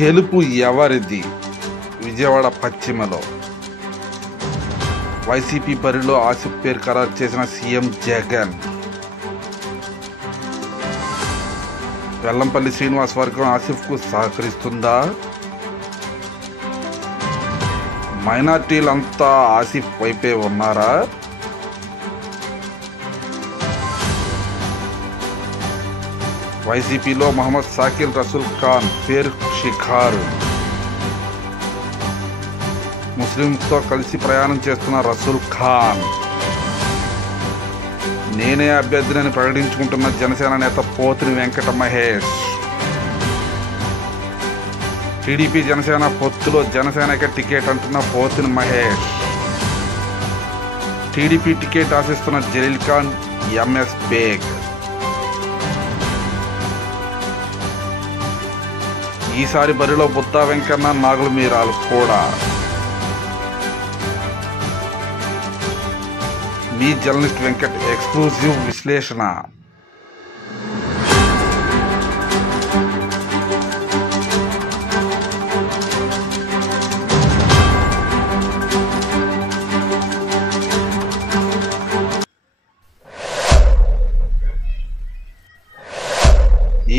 గెలుపు ఎవరిది? విజయవాడ పశ్చిమలో వైసీపీ బరిలో ఆసిఫ్ పేరు ఖరారు చేసిన సీఎం జగన్. వెల్లంపల్లి శ్రీనివాస్ వర్గం ఆసిఫ్కు సహకరిస్తుందా? మైనార్టీలంతా ఆసిఫ్ వైపే ఉన్నారా? వైసీపీలో మహమ్మద్ సాకిల్ రసూల్ ఖాన్ పేరు షిఖారు. ముస్లింతో కలిసి ప్రయాణం చేస్తున్న రసూల్ ఖాన్ నేనే అభ్యర్థిని ప్రకటించుకుంటున్న జనసేన నేత పోతిని వెంకట మహేష్. టీడీపీ జనసేన పొత్తులో జనసేనకే టికెట్ అంటున్న పోతిని మహేష్. టీడీపీ టికెట్ ఆశిస్తున్న జలీల్ ఖాన్, ఎంఎస్ బేగ్. ఈసారి బరిలో బుద్ధా వెంకన్న, నాగుల మీరాలు కూడా. మీ జర్నలిస్ట్ వెంకట్ ఎక్స్క్లూజివ్ విశ్లేషణ.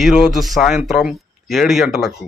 ఈరోజు సాయంత్రం 7 గంటలకు